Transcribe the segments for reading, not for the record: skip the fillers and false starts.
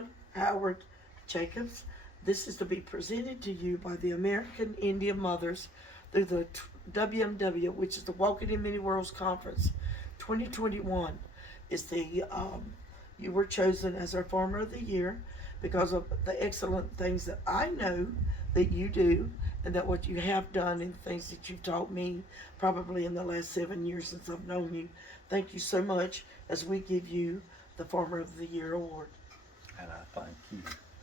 Truman Howard Jacobs. This is to be presented to you by the American Indian Mothers through the WMW, which is the Walking in Many Worlds Conference 2021. Is the you were chosen as our Farmer of the Year because of the excellent things that I know that you do, and that what you have done and things that you've taught me probably in the last 7 years since I've known you. Thank you so much as we give you the Farmer of the Year award. And I thank you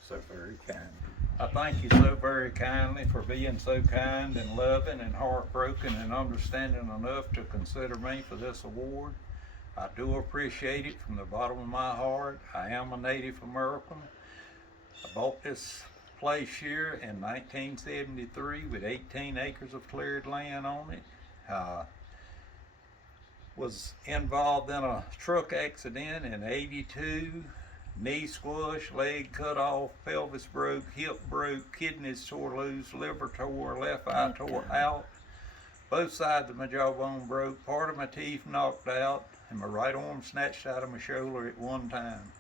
so very kindly. I thank you so very kindly for being so kind and loving and heartbroken and understanding enough to consider me for this award. I do appreciate it from the bottom of my heart. I am a Native American. I bought this place here in 1973 with 18 acres of cleared land on it. Was involved in a truck accident in '82. Knee squashed, leg cut off, pelvis broke, hip broke, kidneys tore loose, liver tore, left eye tore out. Both sides of my jawbone broke, part of my teeth knocked out, and my right arm snatched out of my shoulder at one time.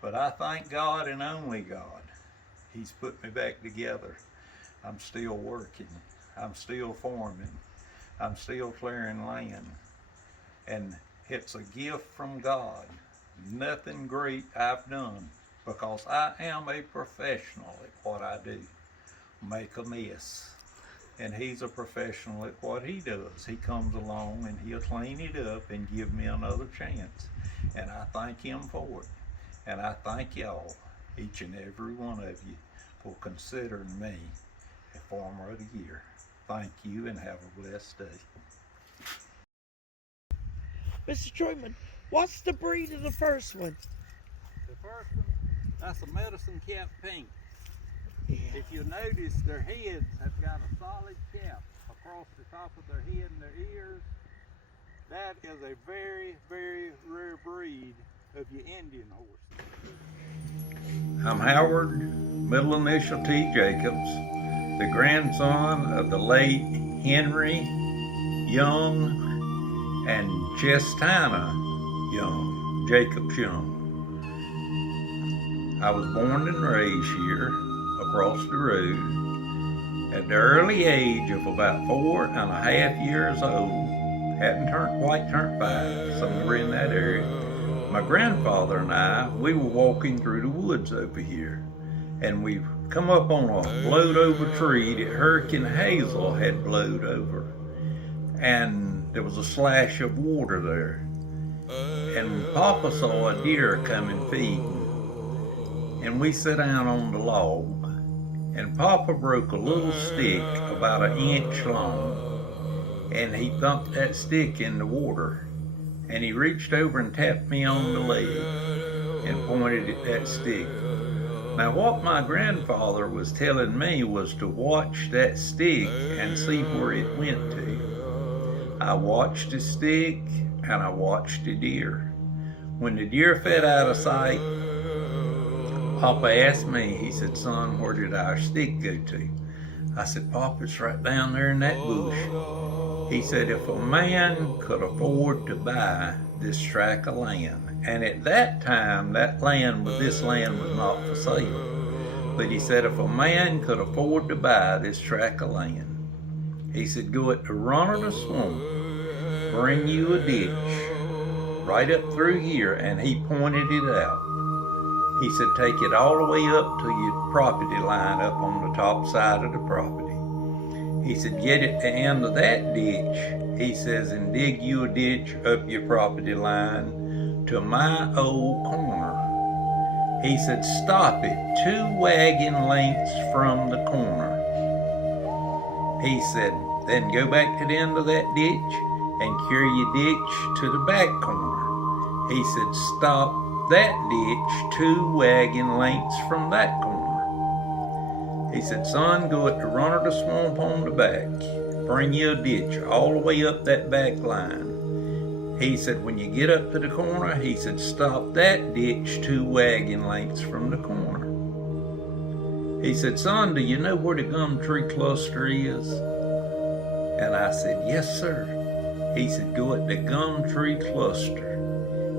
But I thank God and only God. He's put me back together. I'm still working. I'm still farming. I'm still clearing land. And it's a gift from God. Nothing great I've done, because I am a professional at what I do. Make a mess. And he's a professional at what he does. He comes along and he'll clean it up and give me another chance. And I thank him for it. And I thank y'all, each and every one of you, for considering me a Farmer of the Year. Thank you and have a blessed day. Mr. Truman, what's the breed of the first one? The first one, that's a medicine cap pink. Yeah. If you notice, their heads have got a solid cap across the top of their head and their ears. That is a very, very rare breed of your Indian horse. I'm Howard, middle initial T. Jacobs, the grandson of the late Henry Young and Chestina Young, Jacobs Young. I was born and raised here across the road at the early age of about 4.5 years old. Hadn't quite turned 5, somewhere in that area. My grandfather and I, we were walking through the woods over here, and we come up on a blowed over tree that Hurricane Hazel had blowed over. And there was a slash of water there. And Papa saw a deer coming feeding. And we sat down on the log, and Papa broke a little stick about 1 inch long, and he thumped that stick in the water. And he reached over and tapped me on the leg and pointed at that stick. Now what my grandfather was telling me was to watch that stick and see where it went to. I watched the stick and I watched the deer. When the deer fed out of sight, Papa asked me, he said, "Son, where did our stick go to?" I said, "Papa, it's right down there in that bush." He said, "If a man could afford to buy this tract of land," and at that time, this land was not for sale. But he said, if a man could afford to buy this tract of land, he said, go at the run of the swamp, bring you a ditch right up through here, and he pointed it out. He said, take it all the way up to your property line up on the top side of the property. He said, get at the end of that ditch, he says, and dig you a ditch up your property line to my old corner. He said, stop it 2 wagon lengths from the corner. He said, then go back to the end of that ditch and carry your ditch to the back corner. He said, stop that ditch 2 wagon lengths from that corner. He said, son, go at the run of the swamp on the back. Bring you a ditch all the way up that back line. He said, when you get up to the corner, he said, stop that ditch 2 wagon lengths from the corner. He said, son, do you know where the gum tree cluster is? And I said, yes, sir. He said, go at the gum tree cluster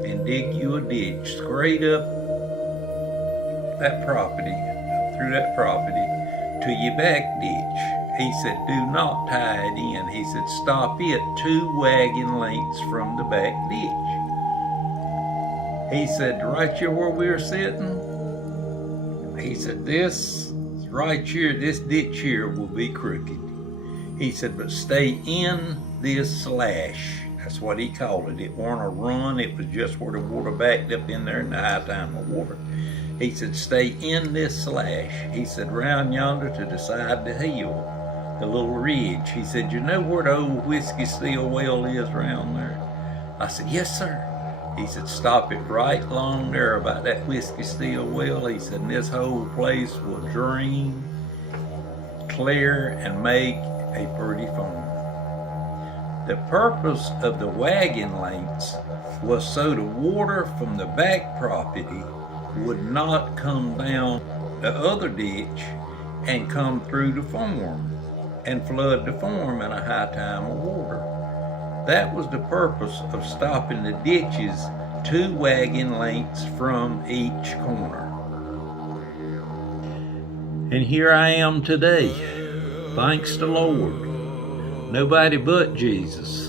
and dig you a ditch straight up up that property, through that property, to your back ditch. He said, do not tie it in. He said, stop it 2 wagon lengths from the back ditch. He said, right here where we were sitting, he said, this right here, this ditch here will be crooked. He said, but stay in this slash. That's what he called it. It wasn't a run, it was just where the water backed up in there in the high time of water. He said, stay in this slash. He said, round yonder to the side of the hill, the little ridge. He said, you know where the old whiskey steel well is around there? I said, yes, sir. He said, stop it right along there about that whiskey steel well. He said, and this whole place will drain, clear, and make a pretty farm. The purpose of the wagon lengths was so the water from the back property would not come down the other ditch and come through the farm and flood the farm in a high time of water. That was the purpose of stopping the ditches 2 wagon lengths from each corner. And here I am today, thanks to the Lord. Nobody but Jesus.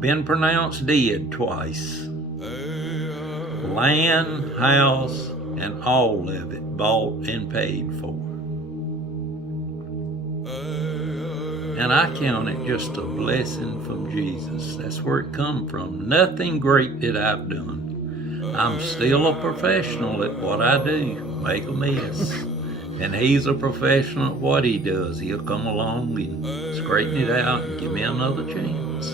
Been pronounced dead twice. Land, house, and all of it bought and paid for. And I count it just a blessing from Jesus. That's where it come from. Nothing great that I've done. I'm still a professional at what I do, make a mess. And he's a professional at what he does. He'll come along and straighten it out and give me another chance.